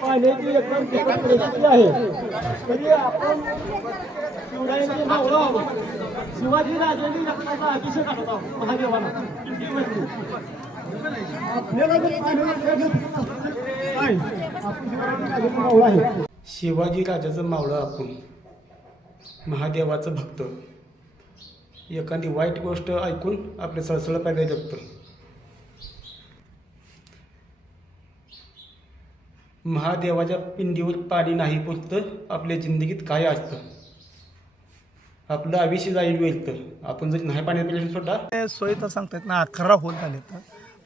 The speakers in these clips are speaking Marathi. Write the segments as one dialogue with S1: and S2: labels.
S1: पाण्याची एकदम परिस्थिती आहे तरी आपण शिवरायांची आहोत शिवाजी राजांनी रक्ताचा अभिषेक महादेवाला शिवाजी राजाचं मावळं आपण महादेवाचं भक्त. एखादी वाईट गोष्ट ऐकून आपले सळसळ पाहिजे जगतं. महादेवाच्या पिंडीवर पाणी नाही पुरतं आपल्या जिंदगीत काय असतं? आपलं आयुष्य जाईल वेळ तर आपण जर नाही पाणी पिलं सुद्धा
S2: सोयी तर सांगतायत ना अकरा होल झालेत.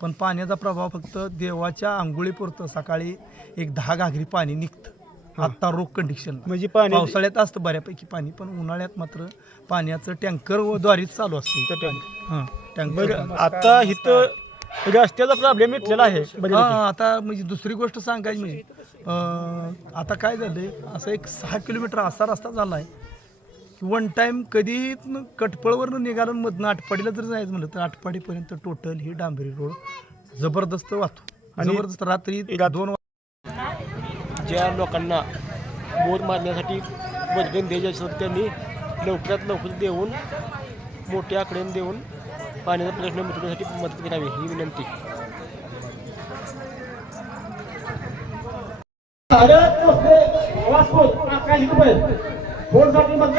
S2: पण पाण्याचा प्रभाव फक्त देवाच्या आंघोळीपुरतं. सकाळी एक दहा घागरी पाणी निघतं. आत्ता रोग कंडिशन
S1: म्हणजे पाणी
S2: पावसाळ्यात असतं बऱ्यापैकी पाणी पण उन्हाळ्यात मात्र पाण्याचं टँकर द्वारेच चालू असते हां
S1: बरं
S2: टँकर
S1: आता इथं रस्त्याचा प्रॉब्लेम मिटलेला आहे
S2: हा आता म्हणजे दुसरी गोष्ट सांगायची म्हणजे अं, आता काय झालंय असं एक सहा किलोमीटर असा रस्ता झाला आहे वन टाइम कधी न- कटपळवरनं निघालं मधनं आटपाडीला जर जायचं म्हणलं तर आटपाडीपर्यंत टोटल ही डांबरी रोड जबरदस्त वाहतो
S1: आणि
S2: जबरदस्त. रात्री
S1: रात-
S2: दोन
S1: ज्या लोकांना बोध मारण्यासाठी वजन द्यायचे असतात त्यांनी लवकरात लवकर देऊन मोठ्या आकड्याने देऊन पाण्याचा प्रश्न मिटवण्यासाठी मदत करावी ही विनंती. फोनसाठी मग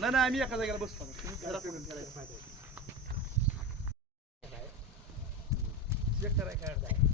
S2: नाही नाही आम्ही एका जागेला बसतो जरा पुढे फिरायचं. चेक करायचं काय अडचण.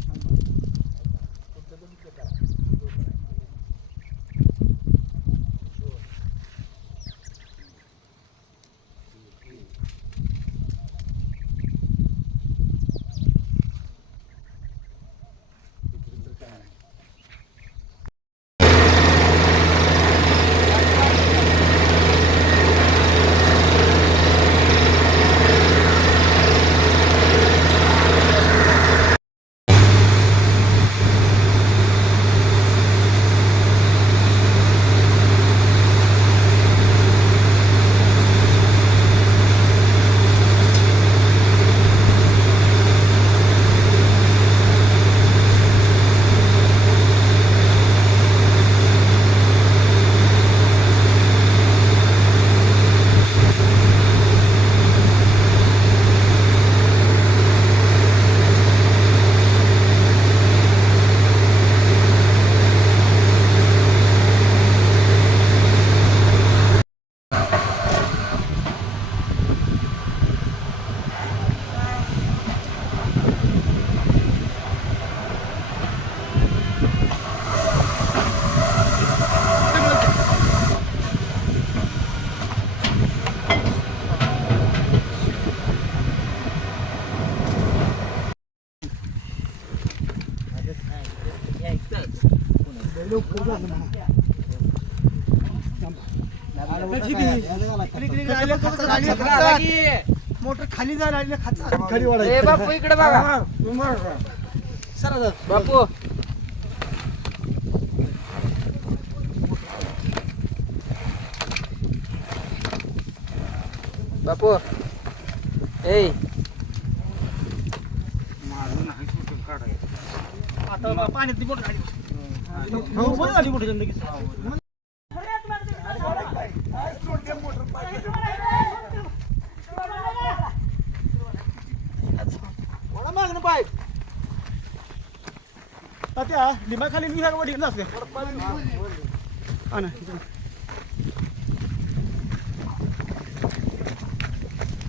S2: मोटर खाली जायला लागली खाली खाली वाढायची
S3: बापू. इकडे बघा सर बापू बापू ए.
S2: आता पाण्यात मोटर खाली मागणं पाय तात्या लिंबाखाली मी सगळं वडील असले हा ना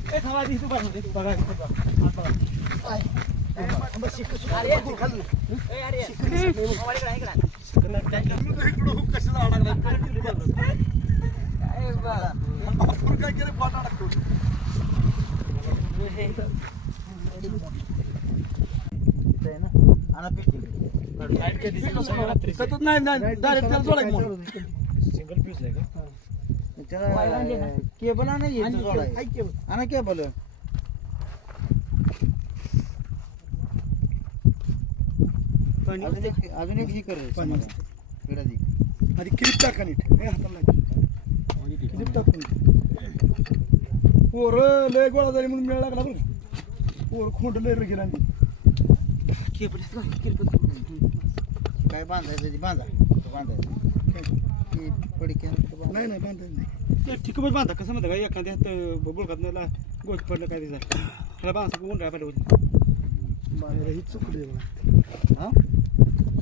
S2: ए थांबा आधी इथं बघा, इथं बघा, नाही नाही direct त्याला जोडायचं म्हणून.
S3: केबल आणा येतो जोडाय
S1: ऐक की.
S3: आणा केबल
S1: पाणी
S3: अजून एक अजून एक ही कर
S2: पाणी.
S3: इकडं दे.
S2: आधी क्लिप टाका नीट हे हाताला. क्लिप टाकून पोरं लय गोळा झाली म्हणून मेळ लागला बरं पोर खोंड लय गेला
S3: काय बांधायचं ते बांधा. तो बांधायचं? ती पडकी आणून तो बांधा.
S2: नाही नाही बांधायचं नाही.
S1: ते ठिकच बांधा. कसं म्हणतं काय? एखाद्या हात बुळखात मला गोष्ट पडलं काय त्याचा? त्याला बांधा उंडा पाहिजे
S2: बाहेर ही चुकली
S3: हा?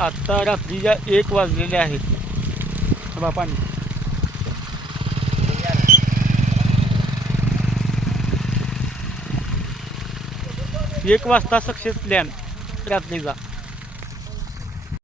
S1: आत्ता रात्रीच्या एक वाजलेले आहेत. बापांनी एक वाजता सक्सेस प्लॅन रात्रीचा.